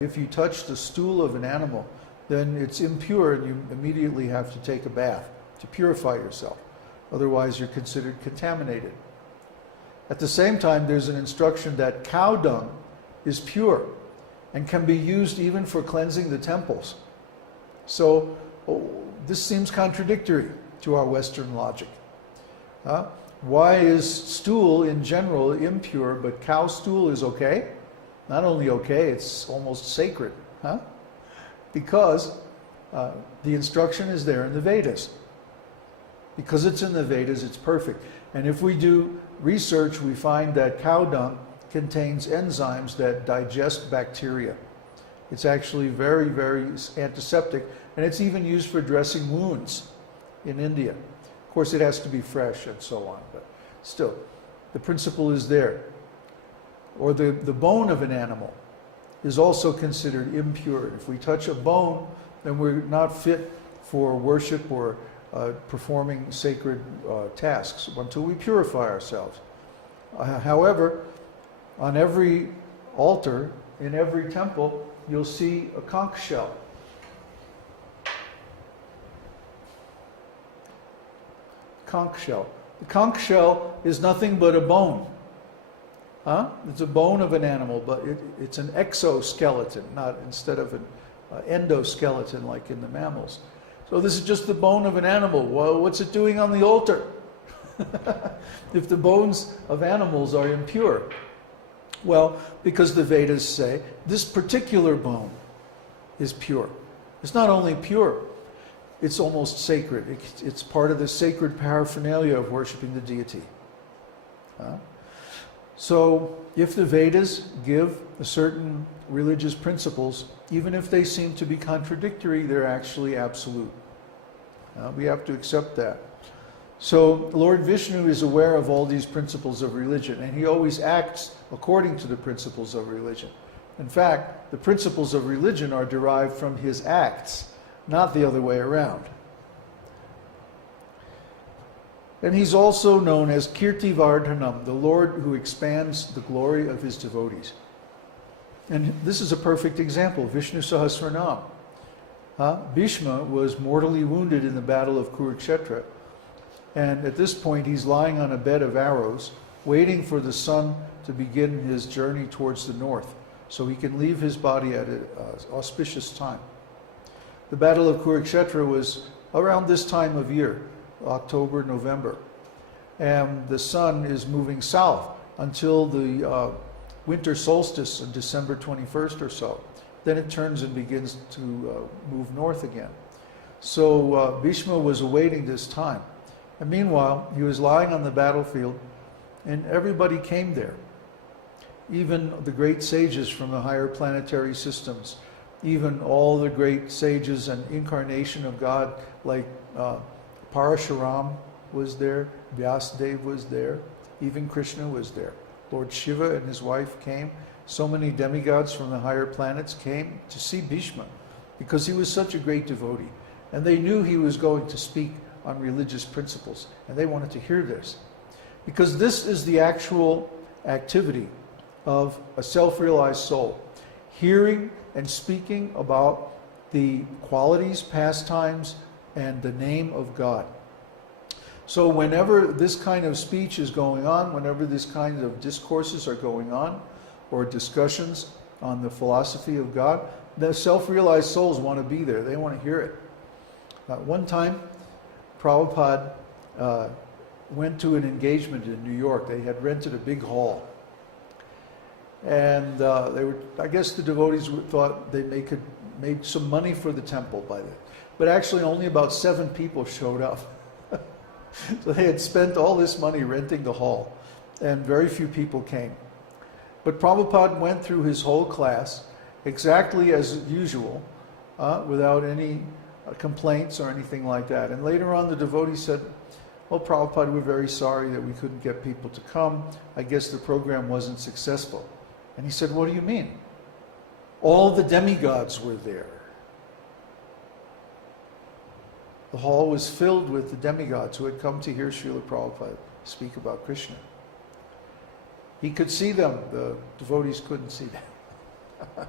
If you touch the stool of an animal, then it's impure and you immediately have to take a bath to purify yourself. Otherwise, you're considered contaminated. At the same time, there's an instruction that cow dung is pure and can be used even for cleansing the temples. So this seems contradictory to our Western logic. Why is stool in general impure, but cow stool is okay? Not only okay, it's almost sacred. Because the instruction is there in the Vedas. Because it's in the Vedas, it's perfect. And if we do research, we find that cow dung contains enzymes that digest bacteria. It's actually very, very antiseptic, and it's even used for dressing wounds in India. Of course, it has to be fresh and so on, but still, the principle is there. Or the bone of an animal is also considered impure. If we touch a bone, then we're not fit for worship or performing sacred tasks until we purify ourselves. However, on every altar, in every temple, you'll see a conch shell. Conch shell. The conch shell is nothing but a bone. It's a bone of an animal, but it's an exoskeleton, not instead of an endoskeleton like in the mammals. So this is just the bone of an animal. Well, what's it doing on the altar? If the bones of animals are impure. Well, because the Vedas say this particular bone is pure. It's not only pure, it's almost sacred. It's part of the sacred paraphernalia of worshiping the deity. So if the Vedas give certain religious principles, even if they seem to be contradictory, they're actually absolute. We have to accept that. So Lord Vishnu is aware of all these principles of religion, and he always acts according to the principles of religion. In fact, the principles of religion are derived from his acts, not the other way around. And he's also known as Kirtivardhanam, the Lord who expands the glory of his devotees. And this is a perfect example, Viṣṇusahasranāma. Bhishma was mortally wounded in the battle of Kurukshetra. And at this point, he's lying on a bed of arrows, waiting for the sun to begin his journey towards the north, so he can leave his body at an auspicious time. The battle of Kurukshetra was around this time of year, October, November. And the sun is moving south until the winter solstice on December 21st or so. Then it turns and begins to move north again. So Bhishma was awaiting this time. And meanwhile, he was lying on the battlefield, and everybody came there. Even the great sages from the higher planetary systems, even all the great sages and incarnation of God, like Parashuram was there, Vyasadeva was there, even Krishna was there. Lord Shiva and his wife came. So many demigods from the higher planets came to see Bhishma because he was such a great devotee. And they knew he was going to speak on religious principles, and they wanted to hear this. Because this is the actual activity of a self-realized soul, hearing and speaking about the qualities, pastimes, and the name of God. So whenever this kind of speech is going on, whenever this kind of discourses are going on, or discussions on the philosophy of God, the self-realized souls want to be there. They want to hear it. One time, Prabhupada went to an engagement in New York. They had rented a big hall. And I guess the devotees thought they could make some money for the temple by that. But actually only about 7 people showed up. So they had spent all this money renting the hall, and very few people came. But Prabhupada went through his whole class exactly as usual, without any complaints or anything like that. And later on, the devotee said, "Well, Prabhupada, we're very sorry that we couldn't get people to come. I guess the program wasn't successful." And he said, "What do you mean? All the demigods were there. The hall was filled with the demigods who had come to hear Srila Prabhupada speak about Krishna." He could see them. The devotees couldn't see them.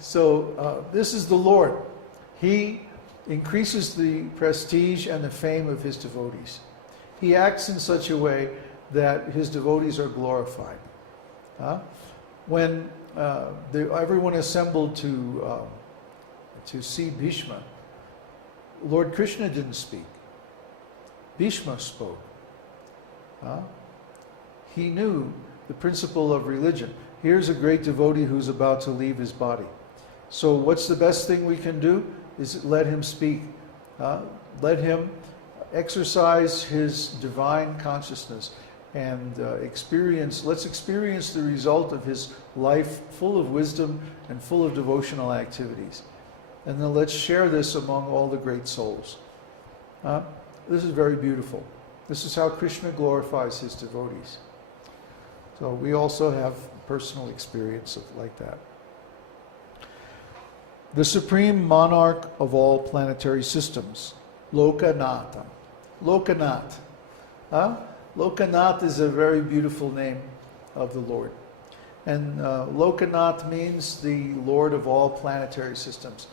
So this is the Lord. He increases the prestige and the fame of his devotees. He acts in such a way that his devotees are glorified. When everyone assembled to see Bhishma, Lord Krishna didn't speak. Bhishma spoke. He knew the principle of religion. Here's a great devotee who's about to leave his body. So what's the best thing we can do? Is let him speak. Let him exercise his divine consciousness and let's experience the result of his life full of wisdom and full of devotional activities. And then let's share this among all the great souls. This is very beautiful. This is how Krishna glorifies his devotees. So we also have personal experience like that. The supreme monarch of all planetary systems, Lokanatha. Lokanath. Lokanath is a very beautiful name of the Lord. And Lokanath means the Lord of all planetary systems.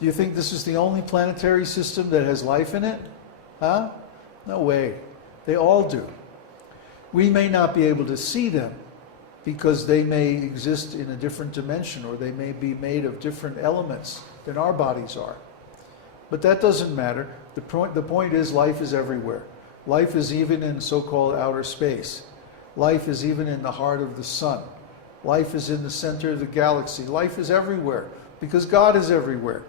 Do you think this is the only planetary system that has life in it? No way. They all do. We may not be able to see them because they may exist in a different dimension, or they may be made of different elements than our bodies are. But that doesn't matter. The point is, life is everywhere. Life is even in so-called outer space. Life is even in the heart of the sun. Life is in the center of the galaxy. Life is everywhere because God is everywhere.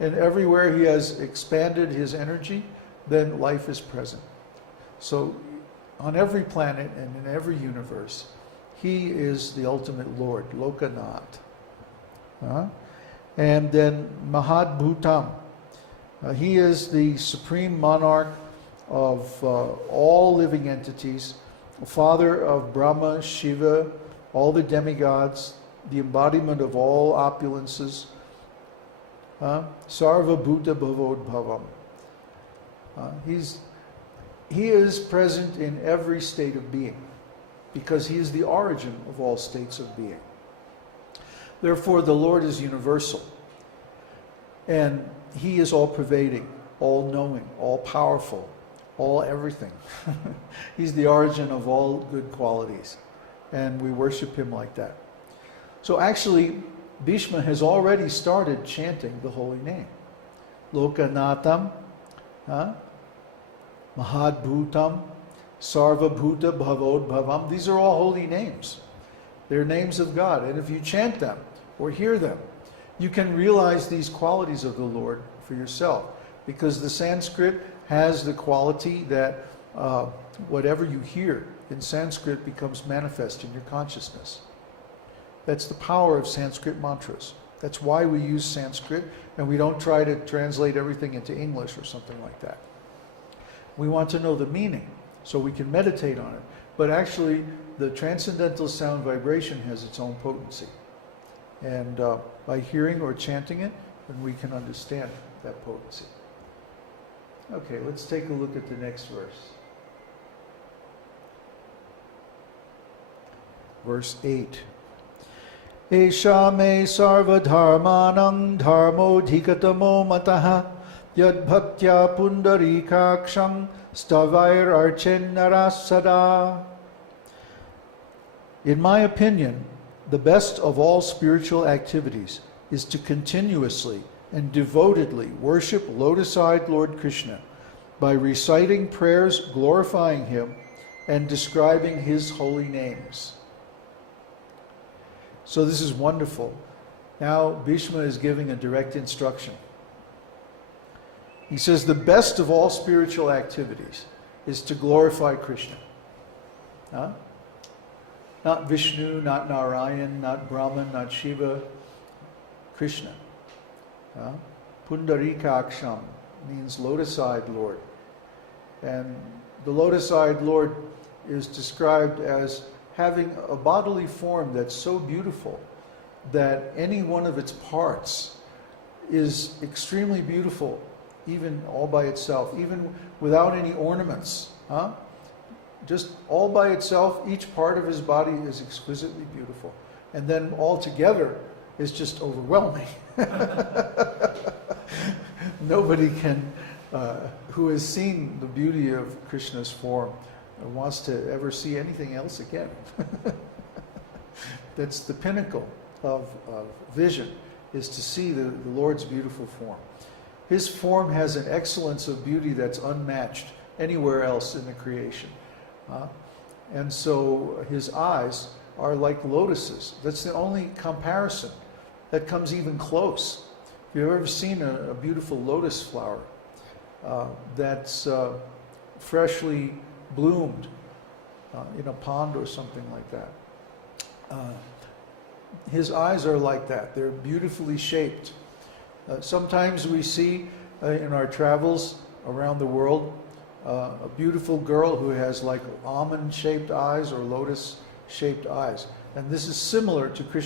And everywhere he has expanded his energy, then life is present. So on every planet and in every universe, he is the ultimate Lord, Lokanath. And then Mahadbhutam. He is the supreme monarch of all living entities, father of Brahma, Shiva, all the demigods, the embodiment of all opulences. Sarva Bhuta Bhavodbhavam. He is present in every state of being because he is the origin of all states of being. Therefore, the Lord is universal. And he is all-pervading, all-knowing, all-powerful, all-everything. He's the origin of all good qualities. And we worship him like that. So actually, Bhishma has already started chanting the holy name. Lokanatham, Mahadbhutam, Sarvabhuta Bhavodbhavam. These are all holy names. They're names of God. And if you chant them or hear them, you can realize these qualities of the Lord for yourself. Because the Sanskrit has the quality that whatever you hear in Sanskrit becomes manifest in your consciousness. That's the power of Sanskrit mantras. That's why we use Sanskrit, and we don't try to translate everything into English or something like that. We want to know the meaning so we can meditate on it. But actually, the transcendental sound vibration has its own potency. And by hearing or chanting it, then we can understand that potency. Okay, let's take a look at the next verse. Verse 8. Esha me sarva dharmanam dharmo dhikatamo mataha yad bhaktya pundarikaksham stavair archen narasada. In my opinion, the best of all spiritual activities is to continuously and devotedly worship lotus-eyed Lord Krishna by reciting prayers glorifying him and describing his holy names. So this is wonderful. Now Bhishma is giving a direct instruction. He says the best of all spiritual activities is to glorify Krishna. Not Vishnu, not Narayan, not Brahman, not Shiva, Krishna. Pundarikaksham means lotus-eyed Lord. And the lotus-eyed Lord is described as having a bodily form that's so beautiful that any one of its parts is extremely beautiful, even all by itself, even without any ornaments. Just all by itself, each part of his body is exquisitely beautiful. And then all together, is just overwhelming. Nobody can, who has seen the beauty of Krishna's form, wants to ever see anything else again. That's the pinnacle of vision, is to see the Lord's beautiful form. His form has an excellence of beauty that's unmatched anywhere else in the creation. And so his eyes are like lotuses. That's the only comparison that comes even close. If you've ever seen a beautiful lotus flower that's freshly bloomed in a pond or something like that, his eyes are like that. They're beautifully shaped. Sometimes we see in our travels around the world a beautiful girl who has like almond-shaped eyes or lotus-shaped eyes. And this is similar to Krishna.